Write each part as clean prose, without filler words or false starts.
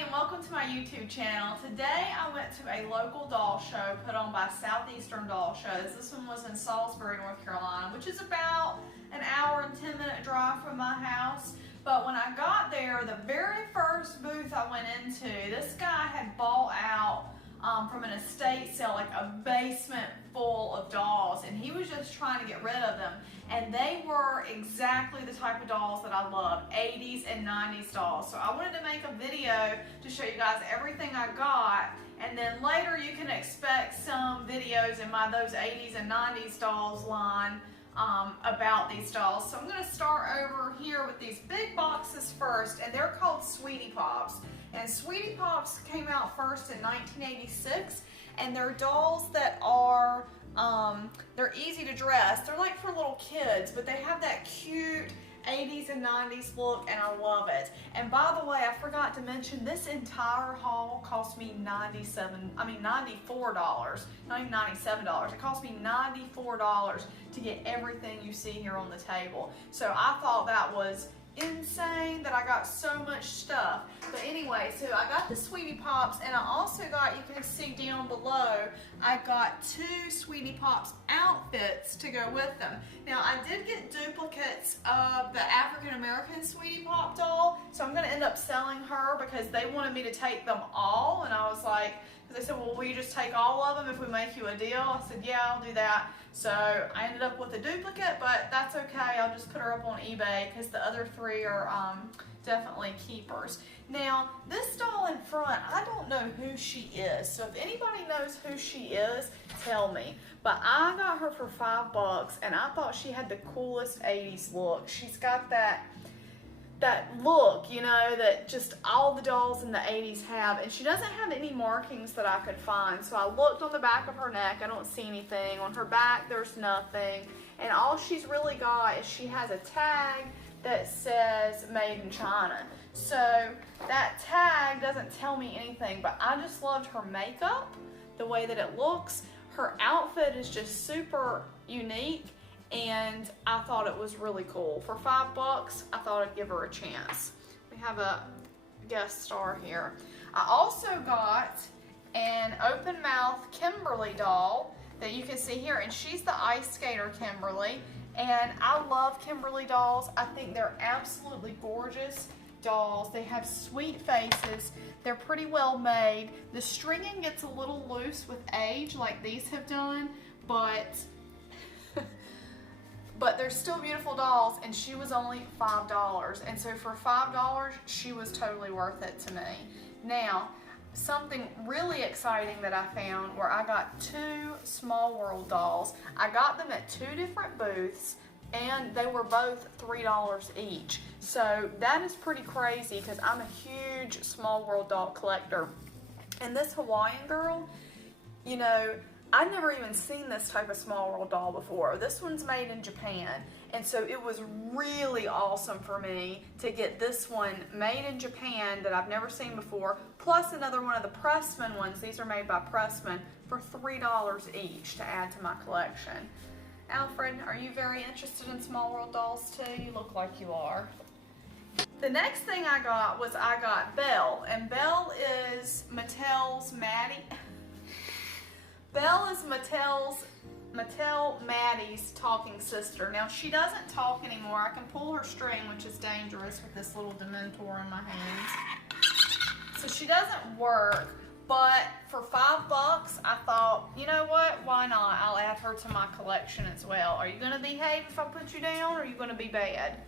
everybody, and welcome to my YouTube channel. Today I went to a local doll show put on by Southeastern Doll Shows. This one was in Salisbury, North Carolina, which is about an hour and 10-minute drive from my house. But when I got there, the very first booth I went into, this guy had bought out from an estate sale like a basement full of dolls, and he was just trying to get rid of them. And they were exactly the type of dolls that I love, 80s and 90s dolls. So I wanted to make a video to show you guys everything I got, and then later you can expect some videos in my those 80s and 90s dolls line about these dolls. So I'm going to start over here with these big boxes first, and they're called Sweetie Pops. And Sweetie Pops came out first in 1986, and they're dolls that are, they're easy to dress. They're like for little kids, but they have that cute 80s and 90s look, and I love it. And by the way, I forgot to mention, this entire haul cost me $94, not even $97. It cost me $94 to get everything you see here on the table. So I thought that was insane that I got so much stuff. But anyway, so I got the Sweetie Pops, and I also got, you can see down below, I got 2 Sweetie Pops outfits to go with them. Now I did get duplicates of the African American Sweetie Pop doll, so I'm going to end up selling her because they wanted me to take them all, and I was like, because they said, well, will you just take all of them if we make you a deal? I said, yeah, I'll do that. So I ended up with a duplicate, but that's okay. I'll just put her up on eBay because the other 3 are definitely keepers. Now, this doll in front, I don't know who she is. So if anybody knows who she is, tell me. But I got her for $5, and I thought she had the coolest 80s look. She's got that look, you know, that just all the dolls in the 80s have, and she doesn't have any markings that I could find. So I looked on the back of her neck, I don't see anything. On her back, there's nothing. And all she's really got is she has a tag that says Made in China. So that tag doesn't tell me anything, but I just loved her makeup, the way that it looks. Her outfit is just super unique, and I thought it was really cool. For $5, I thought I'd give her a chance. We have a guest star here. I also got an open mouth Kimberly doll that you can see here, and she's the ice skater Kimberly. And I love Kimberly dolls. I think they're absolutely gorgeous dolls. They have sweet faces. They're pretty well made. The stringing gets a little loose with age, like these have done, but they're still beautiful dolls, and she was only $5. And so for $5, she was totally worth it to me. Now, something really exciting that I found where I got 2 Small World dolls. I got them at 2 different booths, and they were both $3 each. So that is pretty crazy because I'm a huge Small World doll collector. And this Hawaiian girl, you know, I'd never even seen this type of Small World doll before. This one's made in Japan, and so it was really awesome for me to get this one made in Japan that I've never seen before, plus another one of the Pressman ones. These are made by Pressman for $3 each to add to my collection. Alfred, are you very interested in Small World dolls too? You look like you are. The next thing I got was I got Belle, and Belle is Mattel's Maddie. Belle is Maddie's talking sister. Now, she doesn't talk anymore. I can pull her string, which is dangerous with this little Dementor in my hands. So she doesn't work, but for $5, I thought, you know what? Why not? I'll add her to my collection as well. Are you going to behave if I put you down, or are you going to be bad?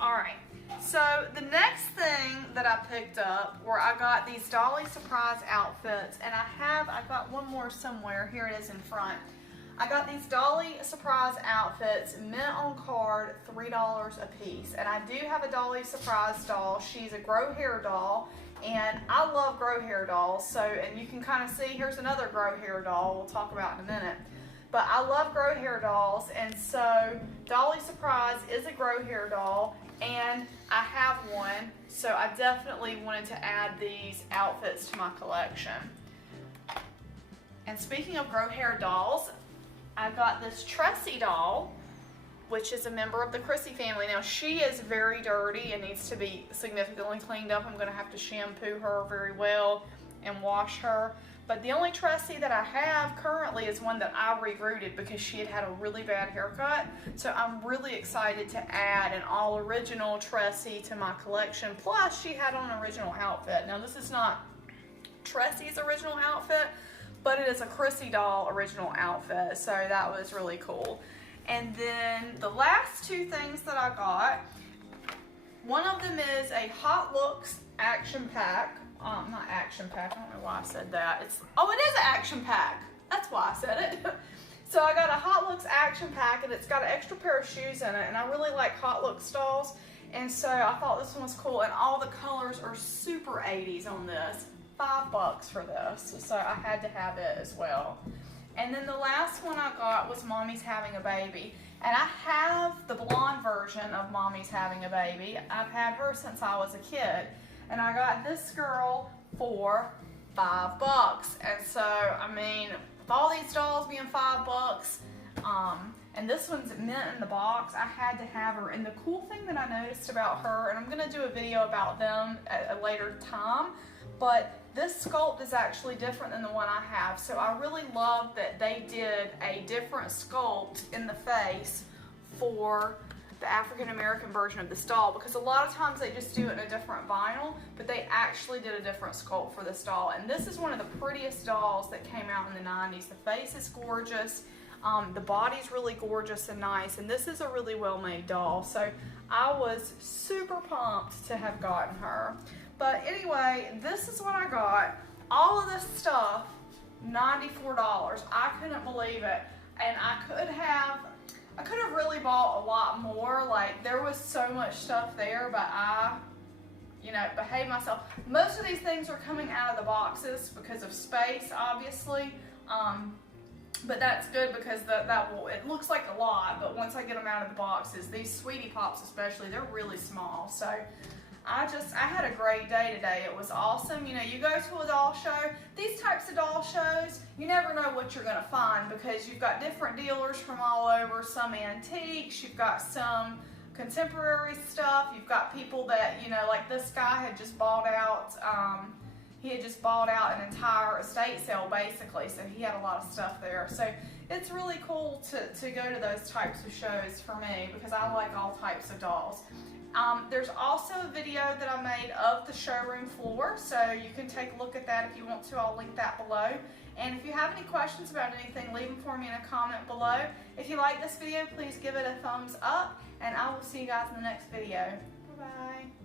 All right. So the next thing that I picked up were I got these Dolly Surprise outfits, and I got one more somewhere. Here it is in front. I got these Dolly Surprise outfits, mint on card, $3 a piece. And I do have a Dolly Surprise doll. She's a grow hair doll, and I love grow hair dolls. So, and you can kind of see, here's another grow hair doll we'll talk about in a minute. But I love grow hair dolls, and so Dolly Surprise is a grow hair doll, and I have one, so I definitely wanted to add these outfits to my collection. And speaking of grow hair dolls, I got this Tressie doll, which is a member of the Chrissy family. Now, she is very dirty and needs to be significantly cleaned up. I'm going to have to shampoo her very well and wash her. But the only Tressie that I have currently is one that I regrooted because she had had a really bad haircut. So I'm really excited to add an all original Tressie to my collection. Plus, she had on an original outfit. Now, this is not Tressie's original outfit, but it is a Chrissy doll original outfit. So that was really cool. And then the last two things that I got, one of them is a Hot Looks action pack. Not action pack, I don't know why I said that. It is an action pack. That's why I said it. So I got a Hot Looks action pack, and it's got an extra pair of shoes in it, and I really like Hot Looks dolls, and so I thought this one was cool, and all the colors are super 80s on this. $5 for this, so I had to have it as well. And then the last one I got was Mommy's Having a Baby, and I have the blonde version of Mommy's Having a Baby. I've had her since I was a kid. And I got this girl for $5. And so, I mean, with all these dolls being $5, and this one's mint in the box, I had to have her. And the cool thing that I noticed about her, and I'm going to do a video about them at a later time, but this sculpt is actually different than the one I have. So I really love that they did a different sculpt in the face for the African American version of this doll, because a lot of times they just do it in a different vinyl, but they actually did a different sculpt for this doll. And this is one of the prettiest dolls that came out in the 90s. The face is gorgeous, the body's really gorgeous and nice, and this is a really well-made doll. So I was super pumped to have gotten her. But anyway, this is what I got. All of this stuff, $94. I couldn't believe it. And I could have really bought a lot more. Like, there was so much stuff there, but I, behaved myself. Most of these things are coming out of the boxes because of space, obviously. But that's good because it looks like a lot, but once I get them out of the boxes, these Sweetie Pops especially, they're really small. So I had a great day today. It was awesome. You go to a doll show, these types of doll shows, you never know what you're going to find because you've got different dealers from all over, some antiques, you've got some contemporary stuff, you've got people that, like this guy had just bought out, an entire estate sale basically, so he had a lot of stuff there. So it's really cool to go to those types of shows for me because I like all types of dolls. There's also a video that I made of the showroom floor, so you can take a look at that if you want to. I'll link that below. And if you have any questions about anything, leave them for me in a comment below. If you like this video, please give it a thumbs up, and I will see you guys in the next video. Bye-bye.